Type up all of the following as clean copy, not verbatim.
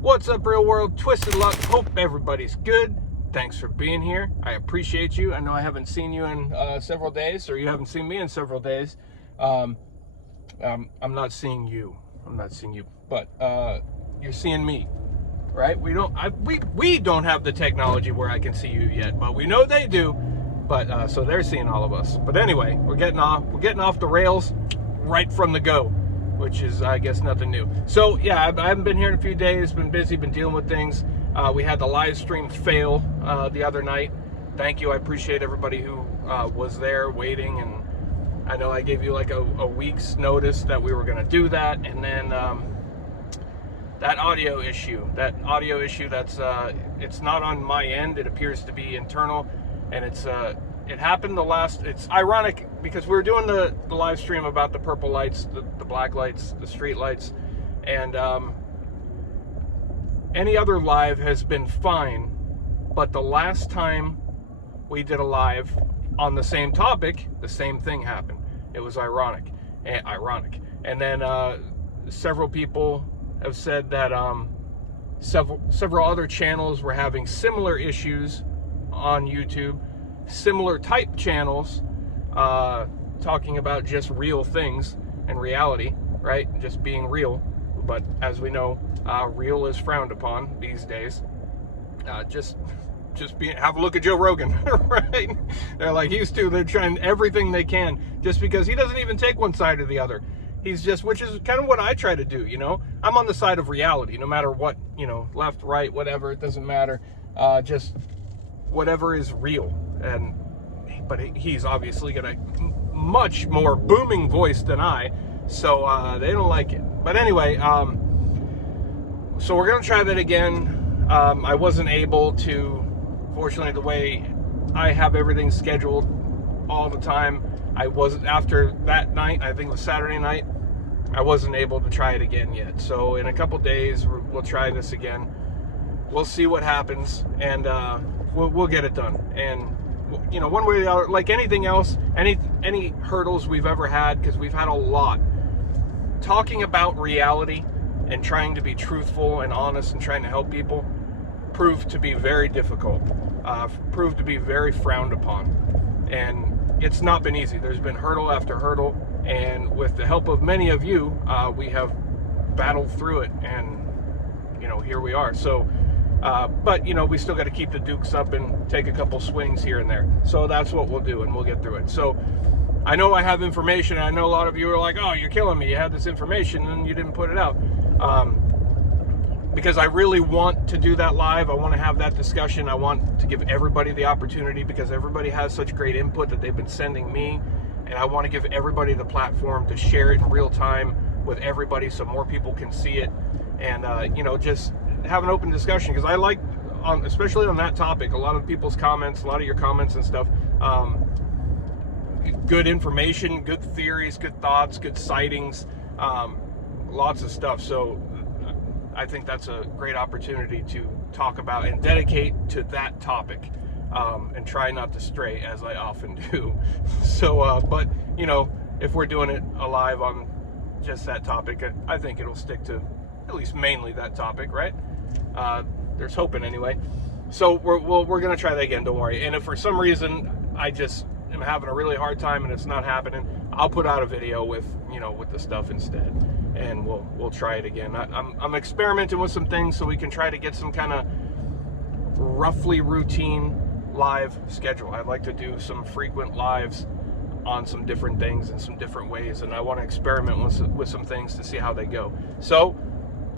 What's up, real world? Twisted Luck. Hope everybody's good. Thanks for being here. I appreciate you. I know I haven't seen you in several days, or you haven't seen me in several days. I'm not seeing you. But you're seeing me, right? We don't have the technology where I can see you yet, but we know they do. But so they're seeing all of us. But anyway, we're getting off the rails right from the go, which is, I guess, nothing new. So yeah, I haven't been here in a few days, been busy, been dealing with things. We had the live stream fail the other night. Thank you, I appreciate everybody who was there waiting, and I know I gave you like a week's notice that we were gonna do that, and then that audio issue that's, it's not on my end, it appears to be internal, and it happened it's ironic because we were doing the live stream about the purple lights, the black lights, the street lights, and any other live has been fine, but the last time we did a live on the same topic, the same thing happened. It was ironic. And then several people have said that several other channels were having similar issues on YouTube, similar type channels, talking about just real things and reality, right? Just being real. But as we know, real is frowned upon these days. Have a look at Joe Rogan, right? They're like, they're trying everything they can, just because he doesn't even take one side or the other. Which is kind of what I try to do, you know? I'm on the side of reality, no matter what, left, right, whatever, it doesn't matter. Just whatever is real. But he's obviously got a much more booming voice than I, so they don't like it. But anyway, so we're gonna try that again. I wasn't able to, fortunately, the way I have everything scheduled all the time, after that night, I think it was Saturday night, I wasn't able to try it again yet. So in a couple days, we'll try this again. We'll see what happens, and we'll get it done. And one way or the other, like anything else, any hurdles we've ever had, because we've had a lot, talking about reality and trying to be truthful and honest and trying to help people proved to be very difficult, proved to be very frowned upon, and it's not been easy. There's been hurdle after hurdle, and with the help of many of you, we have battled through it, and here we are. So but we still got to keep the dukes up and take a couple swings here and there. So that's what we'll do, and we'll get through it. So I know I have information. I know a lot of you are like, oh, you're killing me. You had this information and you didn't put it out. Because I really want to do that live. I want to have that discussion. I want to give everybody the opportunity, because everybody has such great input that they've been sending me. And I want to give everybody the platform to share it in real time with everybody, so more people can see it. And, just have an open discussion, because I like, especially on that topic, a lot of people's comments, a lot of your comments and stuff, good information, good theories, good thoughts, good sightings, lots of stuff. So I think that's a great opportunity to talk about and dedicate to that topic, and try not to stray, as I often do. So, but if we're doing it live on just that topic, I think it'll stick to at least mainly that topic, right? There's hoping anyway. So we're gonna try that again, don't worry. And if for some reason I just am having a really hard time and it's not happening, I'll put out a video with the stuff instead, and we'll try it again. I'm experimenting with some things so we can try to get some kind of roughly routine live schedule. I'd like to do some frequent lives on some different things in some different ways, and I want to experiment with some things to see how they go. So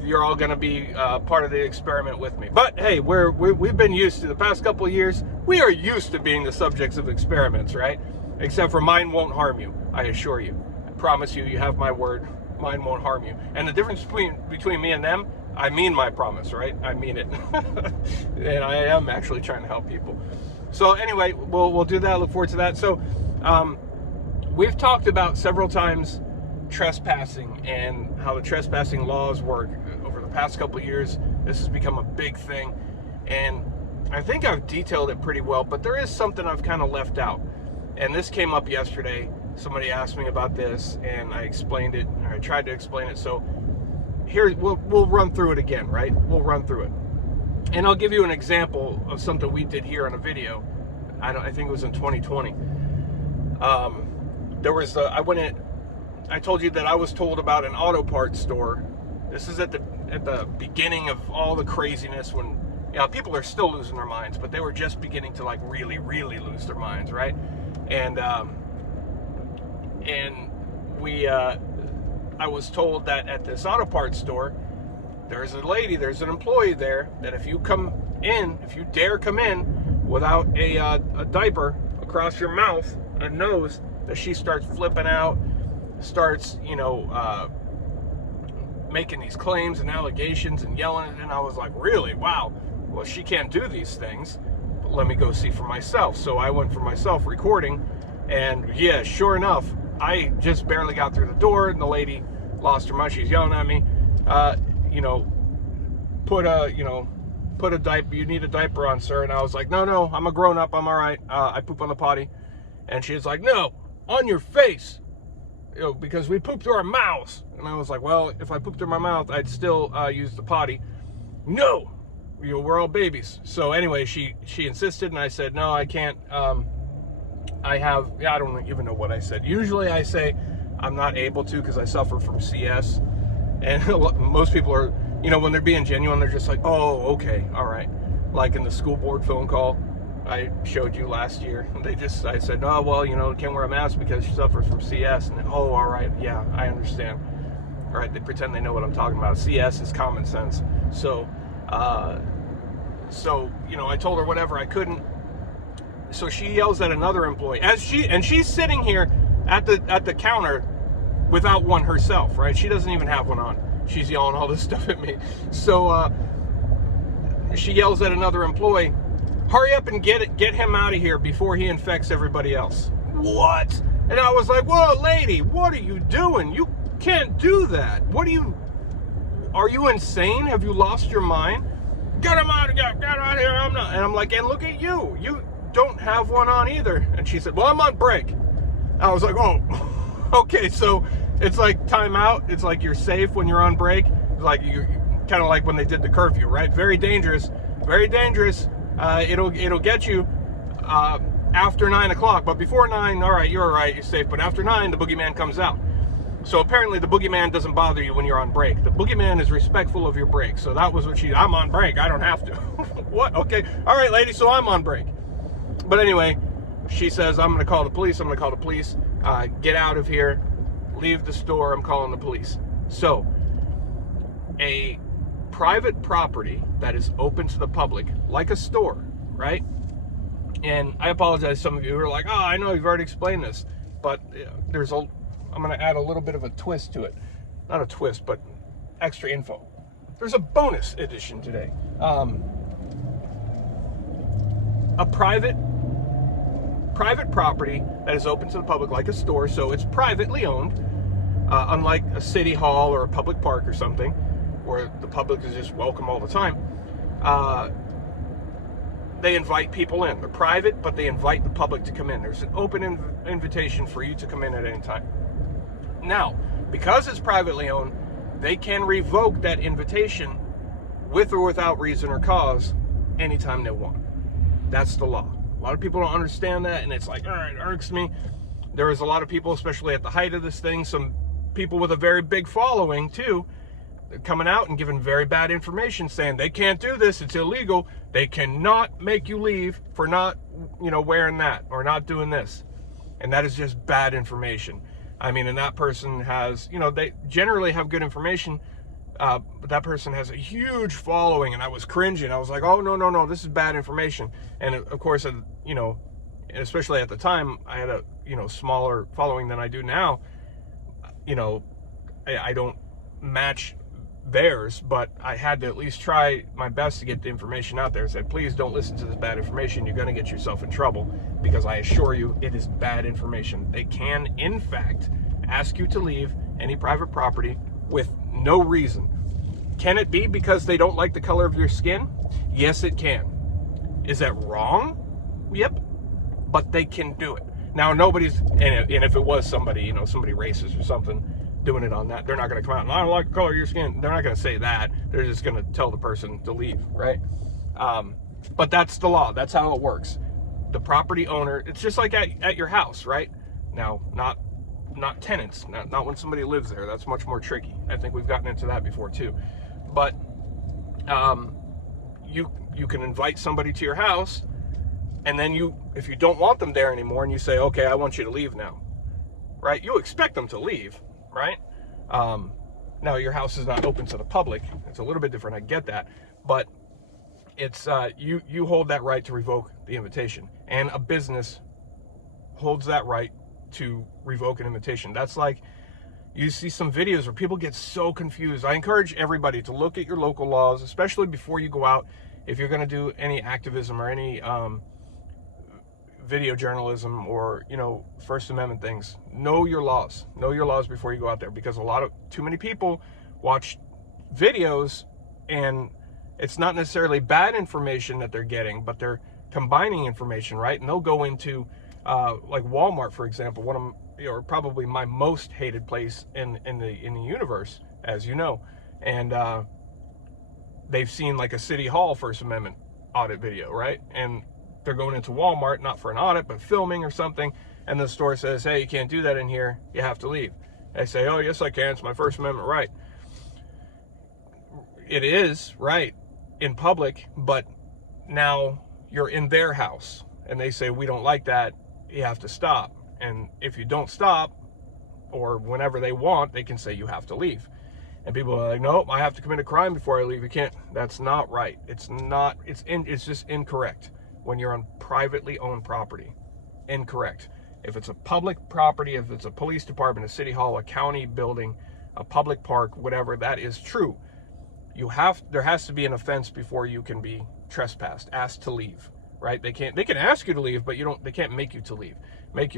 you're all going to be part of the experiment with me. But hey, we've been used to, the past couple of years, we are used to being the subjects of experiments, right? Except for mine won't harm you, I assure you. I promise you, you have my word, mine won't harm you. And the difference between me and them, I mean my promise, right? I mean it. And I am actually trying to help people. So anyway, we'll do that, look forward to that. So we've talked about several times trespassing and how the trespassing laws work. Over the past couple of years, this has become a big thing, and I think I've detailed it pretty well, but there is something I've kind of left out, and this came up yesterday. Somebody asked me about this, and I explained it, or I tried to explain it. So here, we'll run through it again, right? We'll run through it. And I'll give you an example of something we did here on a video. I think it was in 2020. I told you that I was told about an auto parts store. This is at the beginning of all the craziness when, people are still losing their minds, but they were just beginning to like really, really lose their minds, right? And I was told that at this auto parts store, there's an employee there that if you dare come in without a diaper across your mouth and nose, that she starts flipping out, starts, making these claims and allegations and yelling. And I was like, really? Wow. Well, she can't do these things, but let me go see for myself. So I went for myself recording, and yeah, sure enough, I just barely got through the door, and the lady lost her mind. She's yelling at me, put a diaper, you need a diaper on, sir. And I was like, no, I'm a grown up, I'm all right. I poop on the potty. And she's like, no, on your face, because we poop through our mouths. And I was like, well, if I pooped through my mouth, I'd still use the potty. No, we're all babies. So anyway, she insisted, and I said, no, I can't. I don't even know what I said. Usually I say I'm not able to because I suffer from CS. And most people are, when they're being genuine, they're just like, oh, okay, all right. Like in the school board phone call I showed you last year, I said, oh, well, can't wear a mask because she suffers from CS. And oh, all right, yeah, I understand. All right, they pretend they know what I'm talking about. CS is common sense. So, I told her whatever, I couldn't. So she yells at another employee, and she's sitting here at the counter without one herself, right? She doesn't even have one on. She's yelling all this stuff at me. So she yells at another employee, hurry up and get him out of here before he infects everybody else. What? And I was like, whoa, lady, what are you doing? You can't do that. Are you insane? Have you lost your mind? Get him out of here, get out of here. And I'm like, and look at you. You don't have one on either. And she said, well, I'm on break. I was like, oh, okay, so it's like time out. It's like you're safe when you're on break. It's like you kind of like when they did the curfew, right? Very dangerous, very dangerous. It'll get you after 9 o'clock, but before 9, all right, you're all right, you're safe. But after 9, the boogeyman comes out. So apparently the boogeyman doesn't bother you when you're on break. The boogeyman is respectful of your break. So that was what I'm on break. I don't have to. What? Okay. All right, lady. So I'm on break. But anyway, she says, I'm going to call the police. I'm going to call the police. Get out of here. Leave the store. I'm calling the police. So a private property that is open to the public, like a store, right? And I apologize, some of you who are like, oh, I know you've already explained this, but I'm going to add a little bit of a twist to it. Not a twist, but extra info. There's a bonus edition today. A private property that is open to the public, like a store, so it's privately owned, unlike a city hall or a public park or something, where the public is just welcome all the time. They invite people in. They're private, but they invite the public to come in. There's an open invitation for you to come in at any time. Now, because it's privately owned, they can revoke that invitation with or without reason or cause anytime they want. That's the law. A lot of people don't understand that, and it's like, all right, it irks me. There is a lot of people, especially at the height of this thing, some people with a very big following too, coming out and giving very bad information, saying they can't do this, it's illegal. They cannot make you leave for not, wearing that or not doing this. And that is just bad information. I mean, and that person has, they generally have good information, but that person has a huge following, and I was cringing. I was like, oh, no, this is bad information. And of course, especially at the time, I had a, smaller following than I do now. I don't match theirs, but I had to at least try my best to get the information out there. I said, please don't listen to this bad information. You're going to get yourself in trouble, because I assure you it is bad information. They can, in fact, ask you to leave any private property with no reason. Can it be because they don't like the color of your skin? Yes, it can. Is that wrong? Yep. But they can do it. Now, and if it was somebody, somebody racist or something, doing it on that. They're not going to come out and, I don't like the color of your skin. They're not going to say that. They're just going to tell the person to leave, right? But that's the law. That's how it works. The property owner, it's just like at your house, right? Now, not tenants, not when somebody lives there. That's much more tricky. I think we've gotten into that before too. But you can invite somebody to your house, and then if you don't want them there anymore, and you say, okay, I want you to leave now, right? You expect them to leave, right? Now your house is not open to the public. It's a little bit different. I get that, but it's you hold that right to revoke the invitation, and a business holds that right to revoke an invitation. That's like, you see some videos where people get so confused. I encourage everybody to look at your local laws, especially before you go out. If you're going to do any activism or any video journalism or, First Amendment things, know your laws. Know your laws before you go out there, because too many people watch videos, and it's not necessarily bad information that they're getting, but they're combining information, right? And they'll go into like Walmart, for example, or probably my most hated place in the universe, as you know, and they've seen like a City Hall First Amendment audit video, right? And they're going into Walmart, not for an audit, but filming or something, and the store says, hey, you can't do that in here, you have to leave. They say, oh, yes, I can, it's my First Amendment right. It is right in public, but now you're in their house, and they say, we don't like that, you have to stop. And if you don't stop, or whenever they want, they can say you have to leave. And people are like, no, I have to commit a crime before I leave. You can't. That's not right. It's just incorrect when you're on privately owned property. Incorrect. If it's a public property, if it's a police department, a city hall, a county building, a public park, whatever, that is true. There has to be an offense before you can be trespassed, asked to leave, right? They can ask you to leave, but they can't make you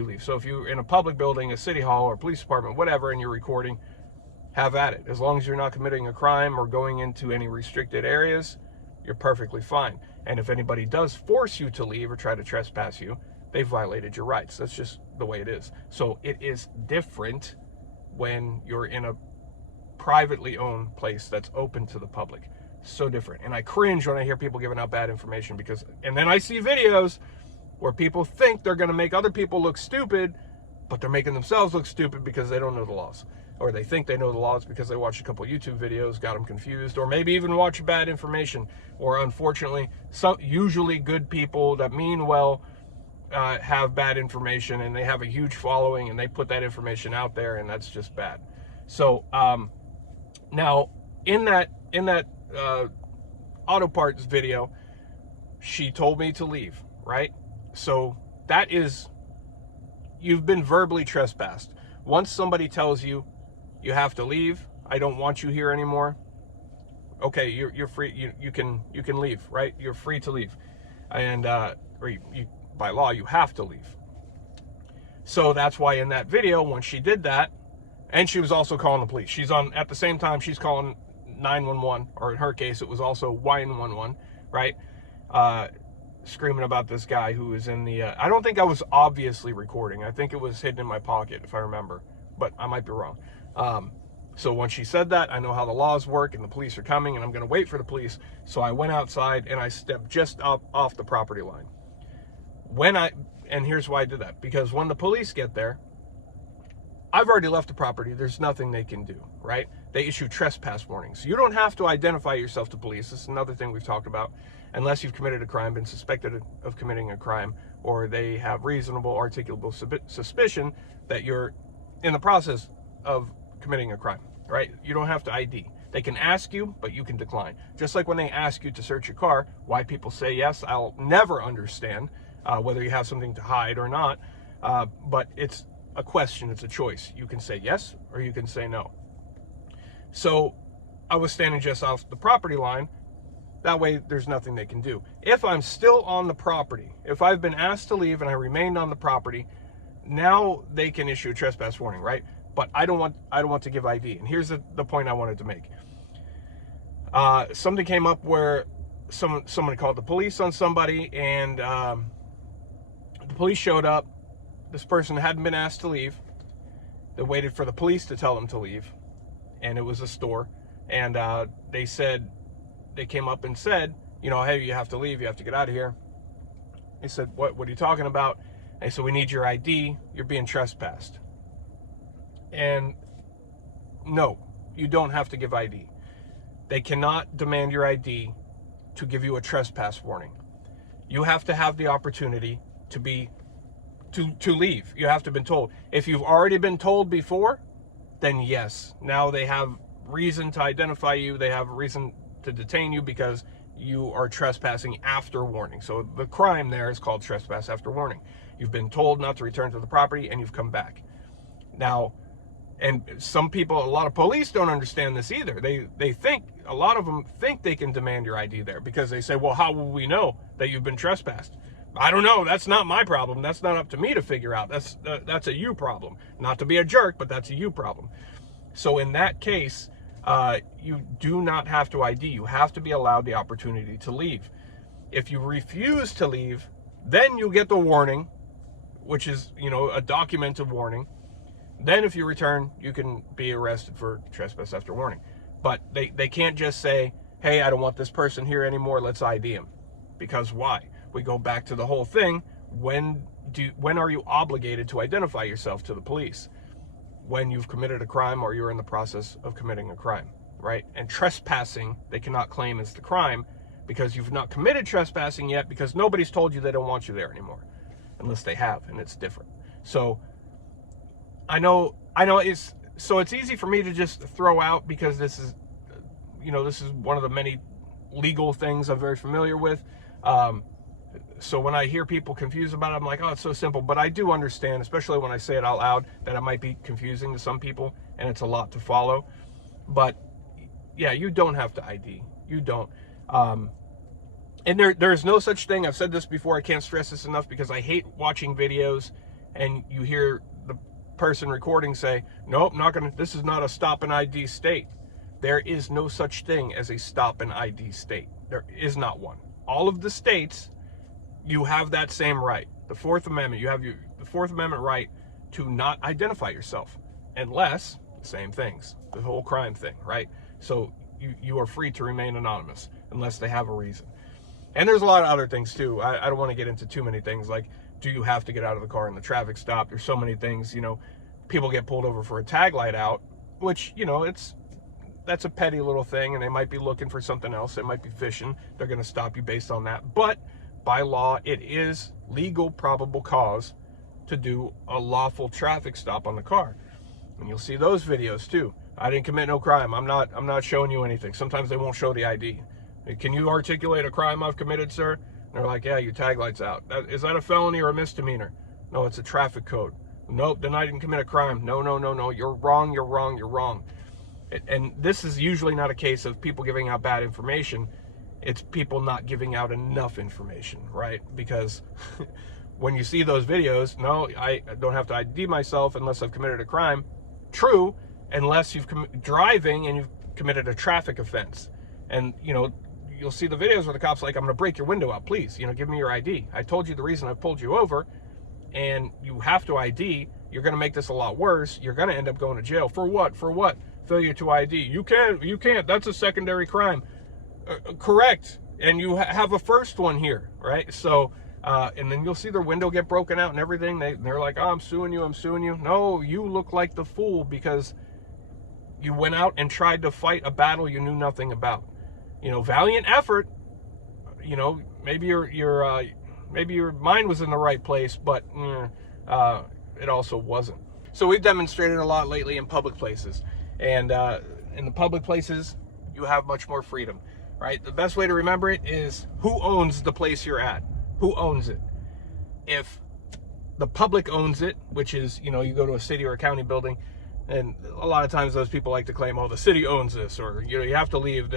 leave. So if you're in a public building, a city hall or police department, whatever, and you're recording, have at it. As long as you're not committing a crime or going into any restricted areas, you're perfectly fine. And if anybody does force you to leave or try to trespass you, they've violated your rights. That's just the way it is. So it is different when you're in a privately owned place that's open to the public. So different. And I cringe when I hear people giving out bad information, and then I see videos where people think they're going to make other people look stupid, but they're making themselves look stupid because they don't know the laws. Or they think they know the laws because they watched a couple YouTube videos, got them confused, or maybe even watch bad information. Or unfortunately, usually good people that mean well have bad information, and they have a huge following, and they put that information out there, and that's just bad. So now in that auto parts video, she told me to leave, right? So that is, you've been verbally trespassed. Once somebody tells you you have to leave, I don't want you here anymore, okay, you're free. You can leave, right? You're free to leave, and by law you have to leave. So that's why in that video, when she did that, and she was also calling the police. At the same time she's calling 911, or in her case it was also 911, right? Screaming about this guy who was in the I don't think I was obviously recording. I think it was hidden in my pocket, if I remember, but I might be wrong. So when she said that, I know how the laws work, and the police are coming, and I'm going to wait for the police. So I went outside, and I stepped just off the property line. And here's why I did that, because when the police get there, I've already left the property. There's nothing they can do, right? They issue trespass warnings. You don't have to identify yourself to police. This is another thing we've talked about. Unless you've committed a crime, been suspected of committing a crime, or they have reasonable articulable suspicion that you're in the process of committing a crime, right? You don't have to ID. They can ask you, but you can decline. Just like when they ask you to search your car, why people say yes, I'll never understand whether you have something to hide or not. But it's a question, it's a choice. You can say yes, or you can say no. So I was standing just off the property line. That way there's nothing they can do. If I'm still on the property, if I've been asked to leave and I remained on the property, now they can issue a trespass warning, right? But I don't want to give ID. And here's the point I wanted to make. Something came up where someone called the police on somebody, and the police showed up. This person hadn't been asked to leave, They waited for the police to tell them to leave, and it was a store. And they came up and said, hey, you have to leave, you have to get out of here. They said, what are you talking about? They said, we need your ID, you're being trespassed. And no, you don't have to give ID. They cannot demand your ID to give you a trespass warning. You have to have the opportunity to leave. You have to have been told. If you've already been told before, then yes, now they have reason to identify you. They have reason to detain you because you are trespassing after warning. So the crime there is called trespass after warning. You've been told not to return to the property and you've come back. Now, and some people, a lot of police don't understand this either. They think, a lot of them think they can demand your ID there because they say, well, how will we know that you've been trespassed? I don't know. That's not my problem. That's not up to me to figure out. That's a you problem. Not to be a jerk, but that's a you problem. So in that case, you do not have to ID. You have to be allowed the opportunity to leave. If you refuse to leave, then you get the warning, which is, a documented warning. Then if you return, you can be arrested for trespass after warning. But they can't just say, hey, I don't want this person here anymore, let's ID him. Because why? We go back to the whole thing. When are you obligated to identify yourself to the police? When you've committed a crime or you're in the process of committing a crime, right? And trespassing, they cannot claim as the crime because you've not committed trespassing yet, because nobody's told you they don't want you there anymore, unless they have, and it's different. So I know it's easy for me to just throw out, because this is one of the many legal things I'm very familiar with. So when I hear people confused about it, I'm like, oh, it's so simple. But I do understand, especially when I say it out loud, that it might be confusing to some people and it's a lot to follow. But yeah, you don't have to ID. You don't. And there's no such thing. I've said this before. I can't stress this enough, because I hate watching videos and you hear the person recording say, nope, this is not a stop and ID state. There is no such thing as a stop and ID state. There is not one. All of the states, you have that same right. The Fourth Amendment, you have the Fourth Amendment right to not identify yourself, unless, same things, the whole crime thing, right? So you are free to remain anonymous unless they have a reason. And there's a lot of other things too. I don't want to get into too many things, like, do you have to get out of the car in the traffic stop? There's so many things, people get pulled over for a tag light out, which, that's a petty little thing, and they might be looking for something else. They might be fishing. They're going to stop you based on that. But by law, it is legal probable cause to do a lawful traffic stop on the car. And you'll see those videos too. I didn't commit no crime. I'm not showing you anything. Sometimes they won't show the ID. Can you articulate a crime I've committed, sir? And they're like, yeah, your tag light's out. Is that a felony or a misdemeanor? No, it's a traffic code. Nope, then I didn't commit a crime. No. You're wrong, you're wrong, you're wrong. And this is usually not a case of people giving out bad information. It's people not giving out enough information, right? Because when you see those videos, no, I don't have to ID myself unless I've committed a crime. True, unless you've driving and you've committed a traffic offense. And, you'll see the videos where the cop's like, I'm going to break your window out, please, give me your ID. I told you the reason I pulled you over, and you have to ID. You're going to make this a lot worse. You're going to end up going to jail. For what? Failure to ID. You can't. That's a secondary crime. Correct. And you have a first one here, right? So, and then you'll see their window get broken out and everything. They're like, oh, I'm suing you. No, you look like the fool because you went out and tried to fight a battle you knew nothing about. Valiant effort. Maybe your mind was in the right place, but it also wasn't. So we've demonstrated a lot lately in public places. And in the public places, you have much more freedom, right? The best way to remember it is, who owns the place you're at? Who owns it? If the public owns it, which is, you go to a city or a county building, and a lot of times those people like to claim, oh, the city owns this, or, you have to leave.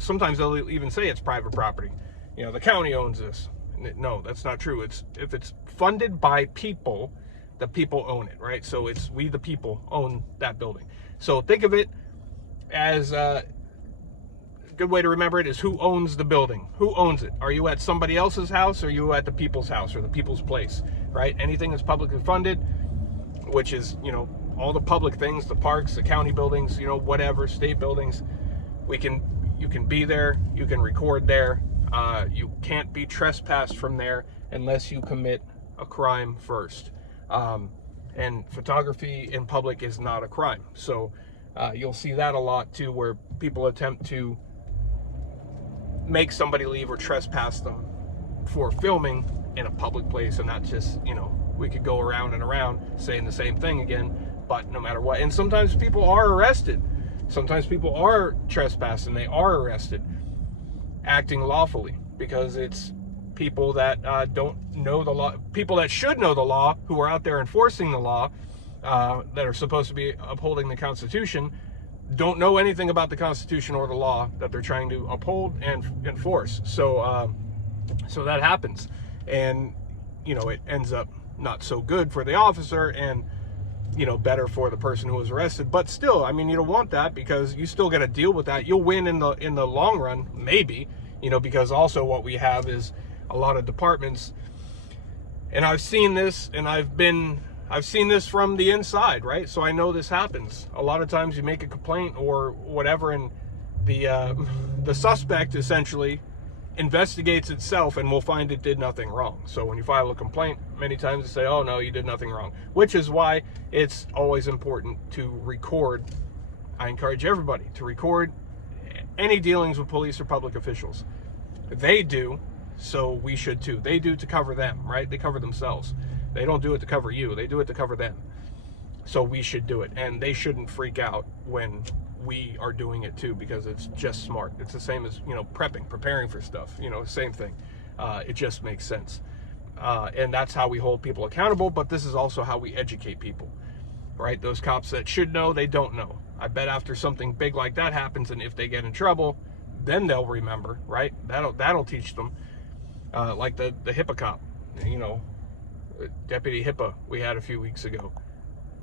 Sometimes they'll even say it's private property. The county owns this. No, that's not true. If it's funded by people, the people own it, right? So it's we the people own that building. So think of it as a good way to remember it is, who owns the building? Who owns it? Are you at somebody else's house, or are you at the people's house or the people's place, right? Anything that's publicly funded, which is, all the public things, the parks, the county buildings, whatever, state buildings, you can be there, you can record there. You can't be trespassed from there unless you commit a crime first. And photography in public is not a crime. So you'll see that a lot too, where people attempt to make somebody leave or trespass them for filming in a public place, and that's just, we could go around and around saying the same thing again, but no matter what. And sometimes people are arrested. Sometimes people are trespassing, they are arrested, acting lawfully, because it's people that don't know the law, people that should know the law, who are out there enforcing the law, that are supposed to be upholding the Constitution, don't know anything about the Constitution or the law that they're trying to uphold and enforce. So that happens, and it ends up not so good for the officer, and better for the person who was arrested. But still, I mean, you don't want that, because you still got to deal with that. You'll win in the long run, maybe, because also what we have is a lot of departments, and I've seen this, and I've seen this from the inside, right? So I know this happens. A lot of times you make a complaint or whatever, and the suspect essentially investigates itself and will find it did nothing wrong. So when you file a complaint, many times they say, oh no, you did nothing wrong, which is why it's always important to record. I encourage everybody to record any dealings with police or public officials. They do, so we should too. They do to cover them, right? They cover themselves. They don't do it to cover you. They do it to cover them. So we should do it, and they shouldn't freak out when we are doing it too, because it's just smart. It's the same as preparing for stuff, same thing. It just makes sense, and that's how we hold people accountable. But this is also how we educate people, right? Those cops that should know, they don't know. I bet after something big like that happens, and if they get in trouble, then they'll remember, right? That'll teach them. Like the HIPAA cop, Deputy HIPAA we had a few weeks ago.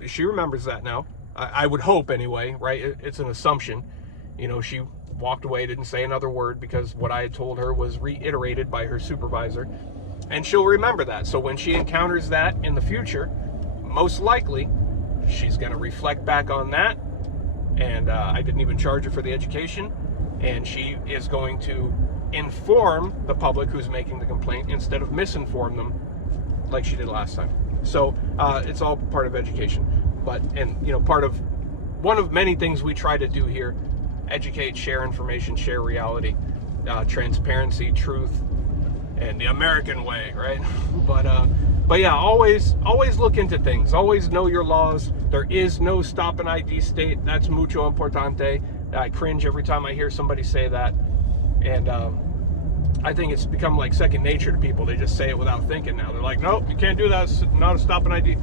She remembers that now. I would hope anyway, right? It's an assumption. She walked away, didn't say another word, because what I had told her was reiterated by her supervisor, and she'll remember that. So when she encounters that in the future, most likely she's going to reflect back on that, and I didn't even charge her for the education, and she is going to inform the public who's making the complaint instead of misinform them like she did last time. So it's all part of education. But, one of many things we try to do here: educate, share information, share reality, transparency, truth, and the American way, right? But yeah, always look into things. Always know your laws. There is no stop an ID state. That's mucho importante. I cringe every time I hear somebody say that, and I think it's become like second nature to people. They just say it without thinking now. They're like, nope, you can't do that. It's not a stop an ID.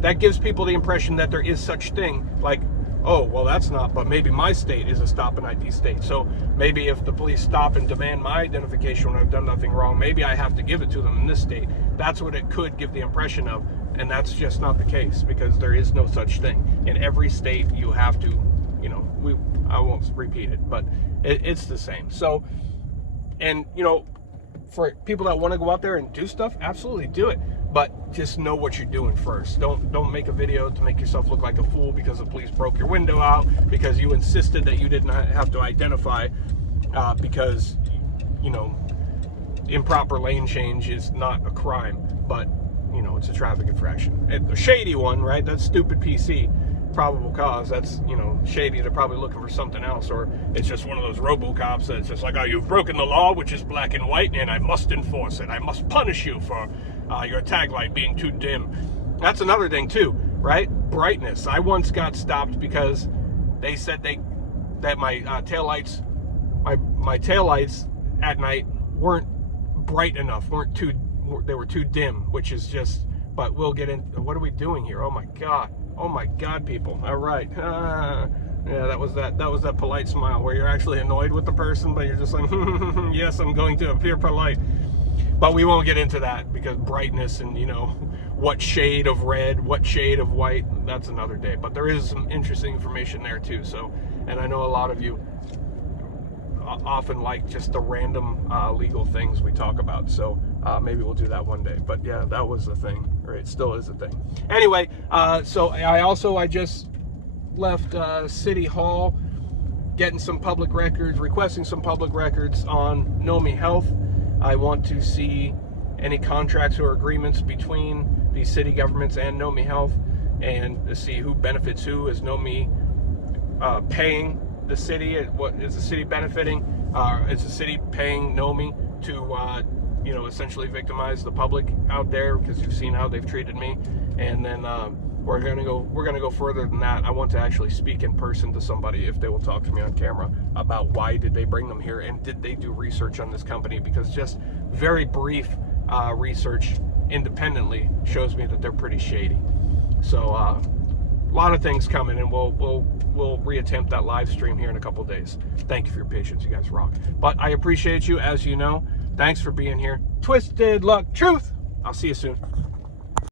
That gives people the impression that there is such thing. Like, oh, well, that's not, but maybe my state is a stop an ID state. So maybe if the police stop and demand my identification when I've done nothing wrong, maybe I have to give it to them in this state. That's what it could give the impression of. And that's just not the case, because there is no such thing. In every state, you have to, I won't repeat it, but it's the same. So, and, for people that want to go out there and do stuff, absolutely do it. But just know what you're doing first. Don't make a video to make yourself look like a fool because the police broke your window out, because you insisted that you didn't have to identify, because, improper lane change is not a crime, but, it's a traffic infraction. A shady one, right? That's stupid PC. Probable cause, that's, shady. They're probably looking for something else, or it's just one of those RoboCops that's just like, oh, you've broken the law, which is black and white, and I must enforce it. I must punish you for your tag light being too dim. That's another thing too, right? Brightness. I once got stopped because they said that my taillights at night weren't bright enough, they were too dim, which is just, but we'll get in. What are we doing here? Oh my God, people. All right. Yeah, that was that polite smile where you're actually annoyed with the person, but you're just like, yes, I'm going to appear polite. But we won't get into that, because brightness and, what shade of red, what shade of white, that's another day. But there is some interesting information there too. So, and I know a lot of you often like just the random legal things we talk about. So maybe we'll do that one day. But yeah, that was the thing, or it still is a thing. Anyway, so I just left City Hall, getting some public records, requesting some public records on Nomi Health. I want to see any contracts or agreements between the city governments and Nomi Health, and to see who benefits who. Is Nomi paying the city? What is the city benefiting? Is the city paying Nomi to essentially victimize the public out there? Because you've seen how they've treated me. And then we're gonna go further than that. I want to actually speak in person to somebody, if they will talk to me on camera, about why did they bring them here, and did they do research on this company? Because just very brief research independently shows me that they're pretty shady. So a lot of things coming, and we'll reattempt that live stream here in a couple days. Thank you for your patience. You guys rock. But I appreciate you, as you know. Thanks for being here. Twisted Luck Truth. I'll see you soon.